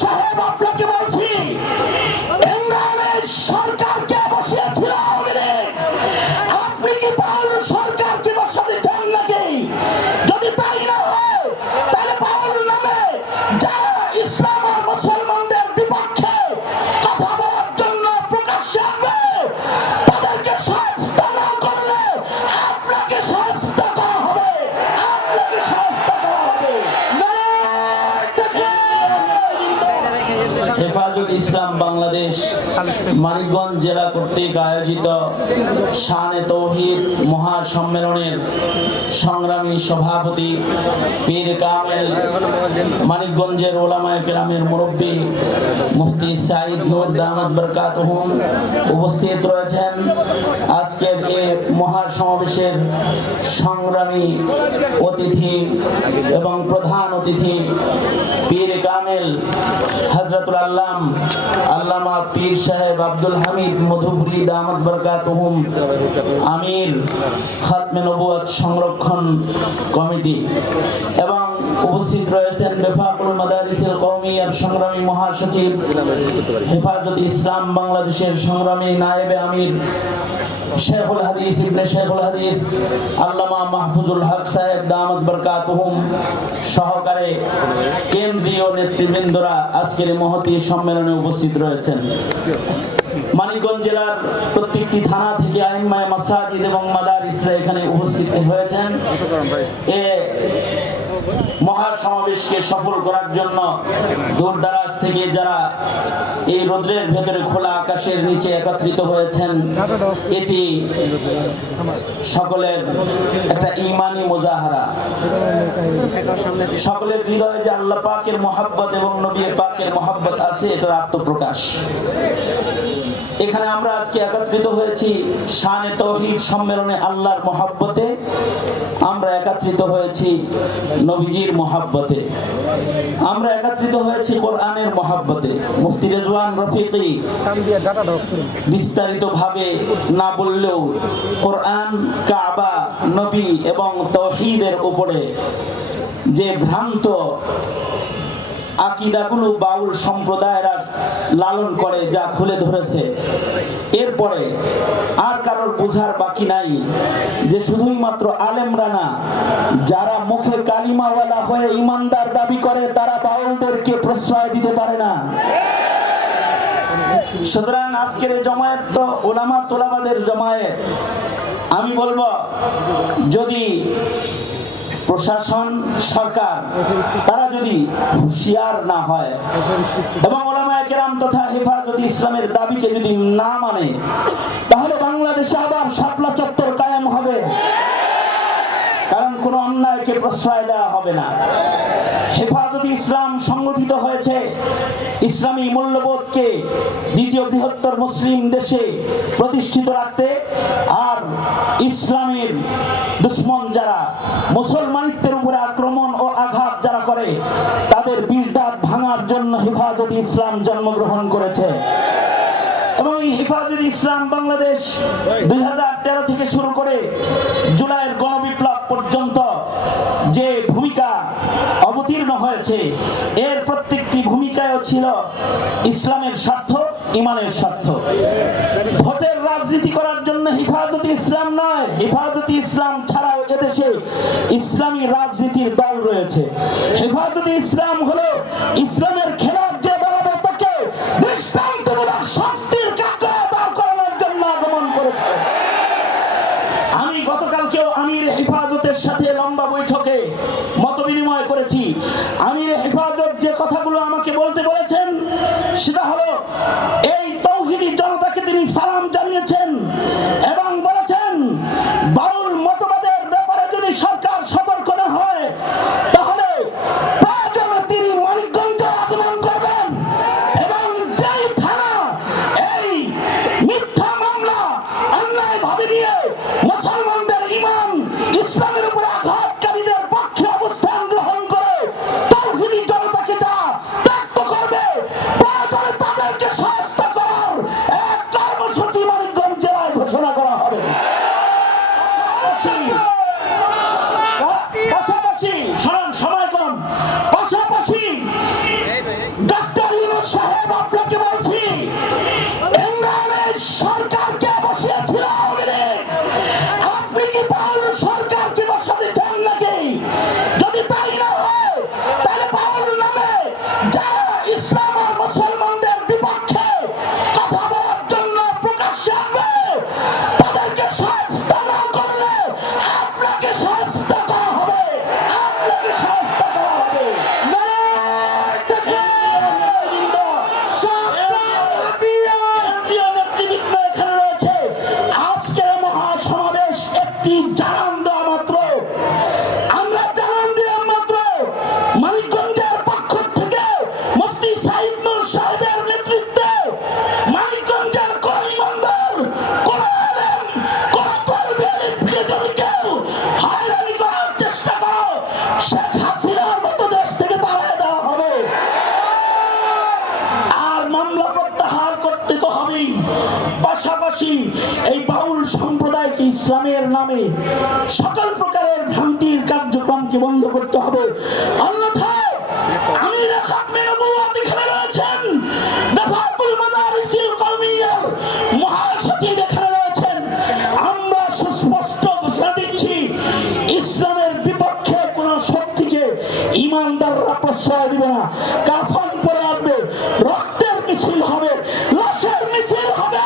সাহেব আপনাকে বলছি, ইমরানের সরকারকে বসিয়েছিল আওয়ামী লীগ, আপনি কি বাউল সরকারকে বসাতে চান নাকি? যদি তাই না হয় তাহলে বাউল নামে যারা ইসলাম আর মুসলমানদের বিপক্ষে কথা বলার জন্য প্রকাশ্যে আসবে, তাদেরকে শাস্তি না করলে আপনাকে শাস্তি করা হবে, আপনাকে শাস্তি করা হবে। হেফাজত ইসলাম বাংলাদেশ মানিকগঞ্জ জেলা কর্তৃক আয়োজিত শানে তৌহিদ মহাসম্মেলনের সংগ্রামী সভাপতি পীর কামেল, মানিকগঞ্জের ওলামায়ে কেরামের মুরব্বী মুফতি সাইদ নূর দামাত বরকাতুহুম উপস্থিত রয়েছেন। আজকের এই মহাসমাবেশের সংগ্রামী অতিথি এবং প্রধান অতিথি পীর কামেল হযরতুল আল্লাম আল্লামা পীর সাহেব আব্দুল হামিদ মধুপুরী দামাত বরকাতুহুম আমির খাতমে নবুয়ত সংরক্ষণ কমিটি এবং উপস্থিত রয়েছেন বেফাকুল মাদারিসিল কওমিয়ার সংগ্রামী মহাসচিব, হেফাজত ইসলাম বাংলাদেশের সংগ্রামী নায়েবে আমির শেখুল হাদিস ইবনে শেখুল হাদিস আল্লামা মাহফুজুল হক সাহেব দামাত বরকাতুহুম সহকারে কেন্দ্রীয় নেতৃবৃন্দরা আজকের মহতী সম্মেলনে উপস্থিত রয়েছেন। মানিকগঞ্জ জেলার প্রত্যেকটি থানা থেকে আইম্মায়ে মাসাজিদ এবং মাদারিসরা এখানে উপস্থিত হয়েছেন। এ মহাসমাবেশকে সফল করার জন্য দূর দারাজ থেকে যারা এই রোদ্রের ভেতরে খোলা আকাশের নিচে একত্রিত হয়েছেন, এটি সকলের একটা ঈমানি মুজাহারা। সকলের হৃদয়ে যে আল্লাহ পাকের মহব্বত এবং নবী পাকের মহব্বত আছে, এটার আত্মপ্রকাশ। এখানে আমরা আজকে একত্রিত হয়েছি শানে তৌহিদ সম্মেলনে আল্লাহর মহব্বতে, আমরা একত্রিত হয়েছি নবীজির মহব্বতে, আমরা একত্রিত হয়েছি কোরআনের মহব্বতে। মুফতি রেজওয়ান রফিকি বিস্তারিত ভাবে না বললেও কোরআন, কাবা, নবী এবং তৌহিদের উপরে যে ভ্রান্ত আকিদাগুলো বাউল সম্প্রদায়েরা লালন করে যা খুলে ধরেছে, এরপরে আর কারোর বোঝার বাকি নাই যে শুধুই মাত্র আলেমরা না, যারা মুখে কালিমাওয়ালা হয়ে ইমানদার দাবি করে তারা বাউলদেরকে প্রশ্রয় দিতে পারে না। সুতরাং আজকের এই জমায়েত তো ওলামা তোলাবাদের জমায়েত। আমি বলবো, যদি প্রশাসন, সরকার তারা যদি হুঁশিয়ার না হয় এবং ওলামায়ে কেরাম তথা হেফাজত ইসলামের দাবিকে যদি না মানে, তাহলে বাংলাদেশে আবার শাপলা চত্বর কায়েম হবে, কারণ কোন অন্যায়কে প্রশ্রয় দেওয়া হবে না। হেফাজত ইসলাম সংগঠিত হয়েছে ইসলামী মূল্যবোধকে দ্বিতীয় বৃহত্তর মুসলিম দেশে প্রতিষ্ঠিত রাখতে, আর ইসলামের দুশ্মন যারা মুসলমানিত্বের উপরে আক্রমণ ও আঘাত যারা করে, তাদের বিজদাত ভাঙার জন্য হেফাজত ইসলাম জন্মগ্রহণ করেছে। এবং এই হেফাজত ইসলাম বাংলাদেশ 2013 থেকে শুরু করে জুলাইয়ের গণবিপ্লব পর্যন্ত যে ভূমিকা অবতীর্ণ হয়েছে, এর প্রত্যেকটি ভূমিকায়ও ছিল ইসলামের স্বার্থ, ইমানের স্বার্থ। ভোটের রাজনীতি করার জন্য হেফাজত ইসলাম নয়, হেফাজত ইসলাম ছাড়াও এদেশে ইসলামী রাজনীতির দল রয়েছে। হেফাজত ইসলাম হলো ইসলামের খেলাফ যে বলাবে তাকে দৃষ্টান্তমূলক শাস্তির কাঠগড়ায় দাঁড় করানোর জন্য আগমন করেছে। আমি গতকালকেও আমির হেফাজতের সাথে লম্বা বৈঠকে মত বিনিময় করেছি। আমির হেফাজত যে কথাগুলো আমাকে বলতে বলেছেন, সেটা হলো এই তৌহিদি জনতাকে তিনি সালাম জানিয়েছেন এবং বলেছেন, বাউল মতবাদের ব্যাপারে যদি সরকার সতর্ক না হয়, তাহলে প্রয়োজনে তিনি মানিকগঞ্জে আগুন করি, পাশাপাশি এই বাউল সম্প্রদায়কে ইসলামের নামে সকল প্রকারের ভ্রান্তির কার্যক্রমকে বন্ধ করতে হবে। অন্যথায় আমির খাতমে নবুয়ত এখানে রয়েছেন, দাফাতুল মাদারিসিল কওমিয়ার মহাসচিব এখানে রয়েছেন। আমরা সুস্পষ্ট ঘোষণা দিচ্ছি, ইসলামের বিপক্ষে কোন শক্তিকে ইমানদাররা প্রশ্রয় দিবে না। কাফন পরে আসবে, রক্তের মিছিল হবে, লাশের মিছিল হবে।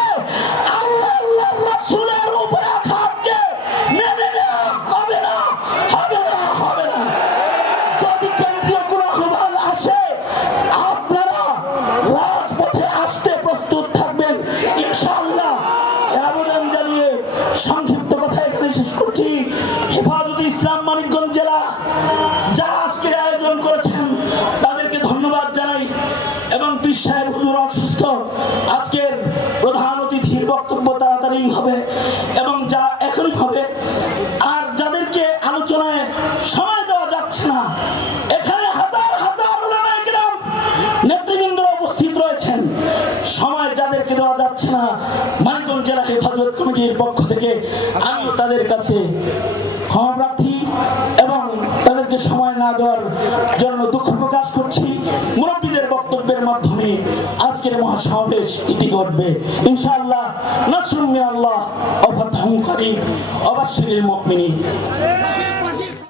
আল্লাহর রাসূলের উপরে আঘাতকে মেনে নেওয়া হবে না, হবে না, হবে না। যদি কেন্দ্রীয় কোন আহ্বান আসে, আপনারা রাজপথে আসতে প্রস্তুত থাকবেন ইনশাআল্লাহ। এই আবেদন জানিয়ে সংক্ষিপ্ত কথা এখানে শেষ করছি। হেফাজতে ইসলাম মানিকগঞ্জ জেলা যারা আজকের আয়োজন করেছেন তাদেরকে ধন্যবাদ জানাই। এবং পীর সাহেব হুজুর অসুস্থ, আজকের প্রধান অতিথির বক্তব্য তাড়াতাড়ি হবে এবং যা এখনই হবে। আর যাদেরকে আলোচনায় সময় দেওয়া যাচ্ছে না, এখানে হাজার হাজার উলামায়ে কেরাম নেতৃবৃন্দ উপস্থিত রয়েছেন, সময় যাদেরকে দেওয়া যাচ্ছে না, মানিকগঞ্জ জেলা হেফাজত কমিটির পক্ষ থেকে আমিও তাদের কাছে ক্ষমা প্রার্থী এবং তাদেরকে সময় না দেওয়ার জন্য দুঃখ প্রকাশ করছি। মুরব্বীদের বক্তব্যের মাধ্যমে আজকের মহাসমাবেশ ইতি ঘটবে ইনশাআল্লাহ। নাসরুম মিনাল্লাহ ওয়া ফাতহুন করিম ওয়া বাশশিরিল মুমিনিন।